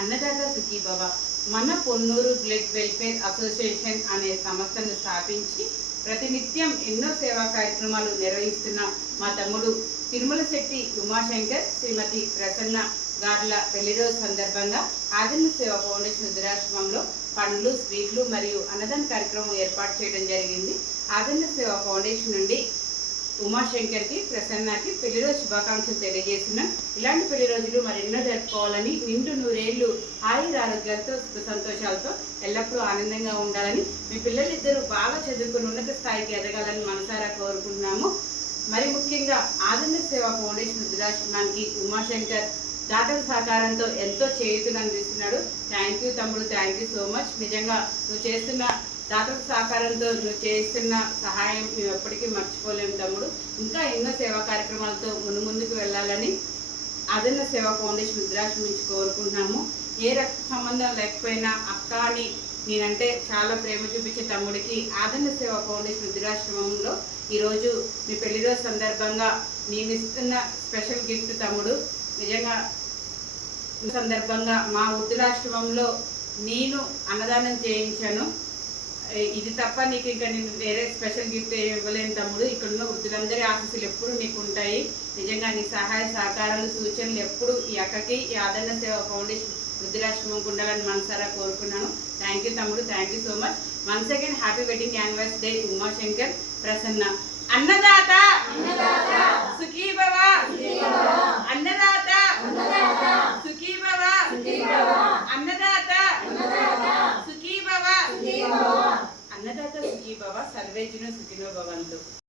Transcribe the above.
అన్నదాత సుఖీభవ మన Ponnuru blood welfare association అనే సంస్థను స్థాపించి ప్రతినిత్యం ఎన్నో సేవా కార్యక్రమాలు నిర్వహిస్తున్న మా తమ్ముడు తిరుమల శెట్టి ఉమాశంకర్ శ్రీమతి ప్రసన్న గార్ల పెళ్లి రోజు సందర్భంగా ఆదరణ సేవ ఫౌండేషన్ వృద్ధాశ్రమంలో పండ్లు స్వీట్లు మరియు అన్నదాన కార్యక్రమం ఏర్పాటు చేయడం జరిగింది. ఆదరణ సేవ ఫౌండేషన్ నుండి ఉమాశంకర్కి ప్రసన్నకి పెళ్లి రోజు శుభాకాంక్షలు తెలియజేస్తున్నాం. ఇలాంటి పెళ్లి రోజులు మరెన్నో జరుపుకోవాలని, నిండు నూరేళ్లు ఆయురారోగ్యాలతో సుఖ సంతోషాలతో ఎల్లప్పుడూ ఆనందంగా ఉండాలని, మీ పిల్లలిద్దరూ బాగా చదువుకుని ఉన్నత స్థాయికి ఎదగాలని మనసారా కోరుకుంటున్నాము. మరి ముఖ్యంగా ఆదరణ సేవ ఫౌండేషన్ వృద్ధాశ్రమానికి ఉమాశంకర్ దాతల సహకారంతో ఎంతో చేయూతను అందిస్తున్నాడు. థ్యాంక్ యూ తమ్ముడు, థ్యాంక్ యూ సో మచ్. నిజంగా నువ్వు చేస్తున్న దాతల సహకారంతో నువ్వు చేస్తున్న సహాయం మేము ఎప్పటికీ మర్చిపోలేము తమ్ముడు. ఇంకా ఎన్నో సేవా కార్యక్రమాలతో ముందుకు వెళ్ళాలని ఆదరణ సేవా ఫౌండేషన్ వృద్ధాశ్రమం నుంచి కోరుకుంటున్నాము. ఏ రక్త సంబంధం లేకపోయినా అక్క అని నేనంటే చాలా ప్రేమ చూపించే తమ్ముడికి ఆదరణ సేవా ఫౌండేషన్ వృద్ధాశ్రమంలో ఈరోజు మీ పెళ్లి రోజు సందర్భంగా నేను ఇస్తున్న స్పెషల్ గిఫ్ట్ తమ్ముడు. నిజంగా సందర్భంగా మా వృద్ధాశ్రమంలో నేను అన్నదానం చేయించాను. ఇది తప్ప నీకు ఇంకా నేను వేరే స్పెషల్ గిఫ్ట్ ఏమి ఇవ్వలేను తమ్ముడు. ఇక్కడున్న వృద్ధులందరి ఆశీస్సులు ఎప్పుడు నీకు ఉంటాయి. నిజంగా నీ సహాయ సహకారాలు సూచనలు ఎప్పుడు ఈ అక్కకి ఈ ఆదరణ సేవ ఫౌండేషన్ వృద్ధాశ్రమంకు ఉండాలని మనసారా కోరుకున్నాను. థ్యాంక్ యూ తమ్ముడు, thank you so much. Once again happy wedding anniversary day Umashankar Prasanna. Annadata